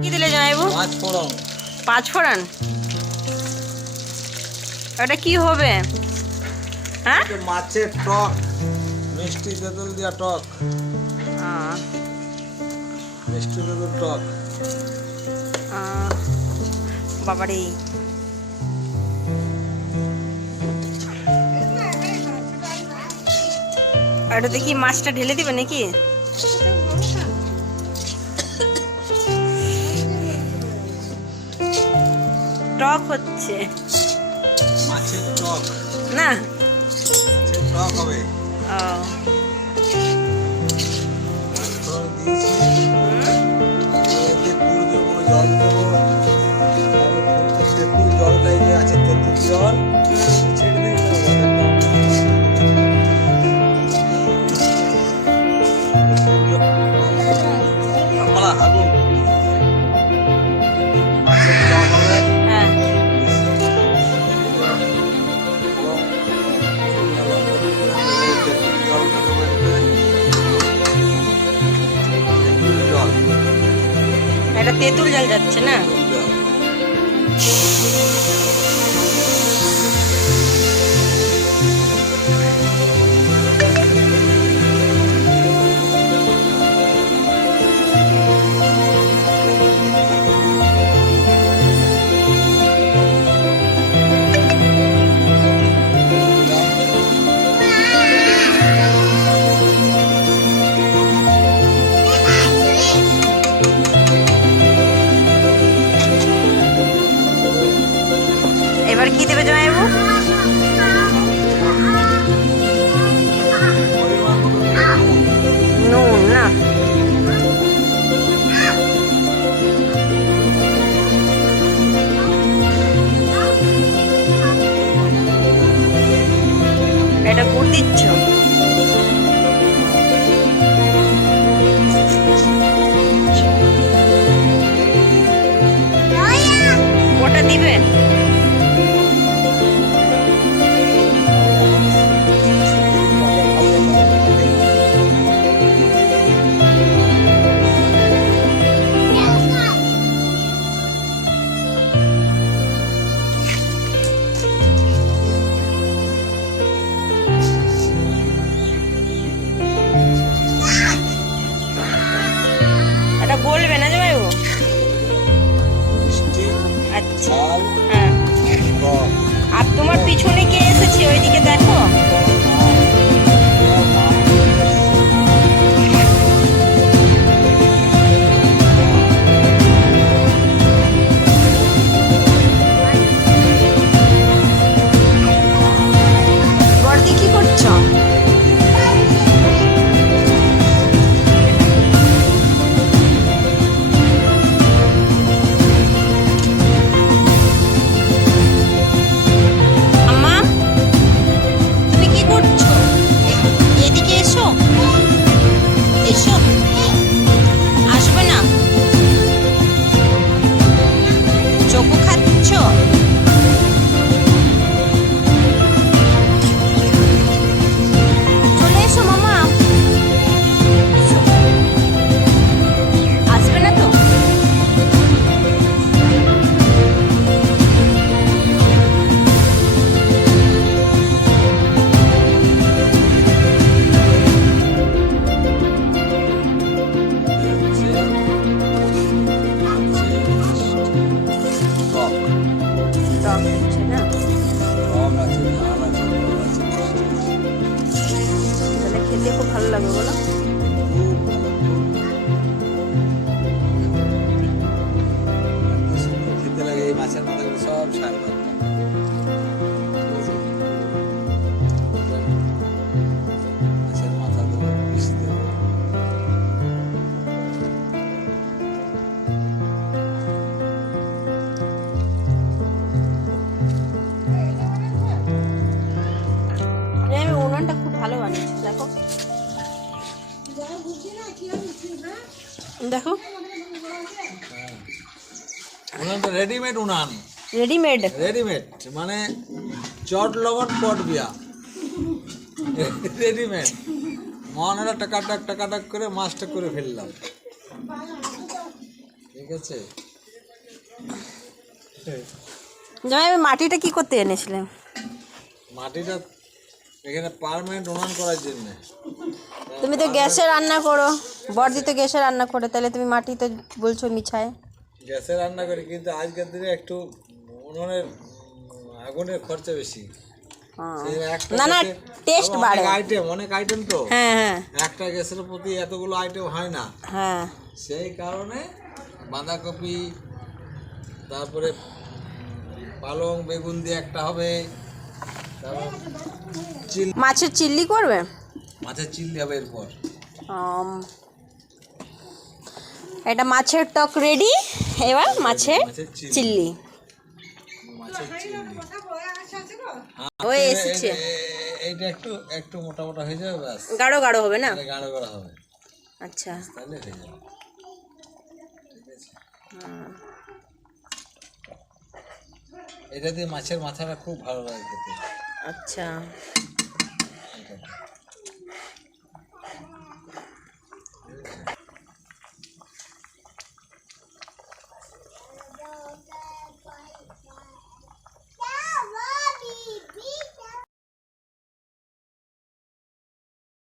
কি দিলে জামাইবু? পাঁচ ফোড়ন। পাঁচ ফোড়ন? ওটা কি হবে? হ্যাঁ, মাছের টক, মিষ্টি তেঁতুল দিয়া টক, মিষ্টি তেঁতুল টক। বাবারে, ওটাতে কি মাছটা ঢেলে দিবে নাকি? টক হচ্ছে মাছের টক না? মাছের টক হবে। ও, ফোড়ন দিয়েছি, এতে গুড় দেবো, জল দেবো, তেঁতুল জলটাই যে আছে তেঁতুল জল ছেড়ে দিয়ে মাছের টক হবে। হ্যাঁ, এটা তেঁতুল জল যাচ্ছে না? এবার কি দেবে জামাইবু? নুন না? এটা গুড় দিচ্ছ? ওটা দিবে? এটা গলবে না জামাইবু? মিষ্টি, আচ্ছা, ঝাল, হ্যাঁ। টক। আর তোমার পিছনে কে এসেছে ওইদিকে দেখো। বর্দি কি করছো? আম্মা, তুমি কি করছো? এদিকে এসো, এসো। আসবে না? চোখো খাচ্ছ? চলে এসো মামা। এসো। আসবে না তো? টক, টক হচ্ছে না? টক আছে, ঝাল আছে, টক আছে, মিষ্টি আছে। তাহলে খেতে খুব ভালো লাগে বলো? এত সুন্দর খেতে লাগে, এই মাছের মাথাগুলো সব সার ভাত। মাছের মাথাগুলো মিশিয়ে দেবো। আমি উনুনটা খুব ভালো বানিয়েছি, দেখো দেখো। উনান তো রেডিমেড উনান, রেডিমেড? রেডিমেড মানে চট লবণ পট বিয়া, রেডিমেড। মনেরা টাকাটাক করে মাছটা করে ফেললাম। ঠিক আছে। জামাই আমি মাটিটা কি করতে এনেছিলেন? মাটিটা এখানে পার্মানেন্ট উনান করার জন্য। তুমি তো গ্যাসে রান্না করো, বড়দি তো গ্যাসে রান্না করে, তাহলে তুমি মাটিতে বলছো মিছায়। গ্যাসে রান্না করি, কিন্তু আজকের দিনে একটু উনুনের আগুনের খরচা বেশি। সেই একটা না না, গ্যাসে টেস্ট আবার বাড়ে। অনেক আইটেম তো, হ্যাঁ হ্যাঁ একটা গ্যাসের প্রতি এতগুলো আইটেম হয় না। হ্যাঁ। সেই কারণে বাঁধাকপি, তারপরে পালং বেগুন দিয়ে একটা হবে, তারপর মাছের চিল্লি করবে? মাছের চিল্লি হবে এরপর। এটা মাছের টক রেডি, এবার মাছের মাছের চিল্লি মাছের চিল্লি হয়ে এসেছে। এইটা একটু একটু মোটা মোটা হয়ে যাবে, ব্যাস গাঢ় গাঢ় হবে না? তাহলে গাঢ় করা হবে, আচ্ছা। তাহলে হয়ে যাবে। ঠিক আছে, এটা দিয়ে মাছের মাথাটা খুব ভালো লাগে খেতে। আচ্ছা। এটা দিয়ে।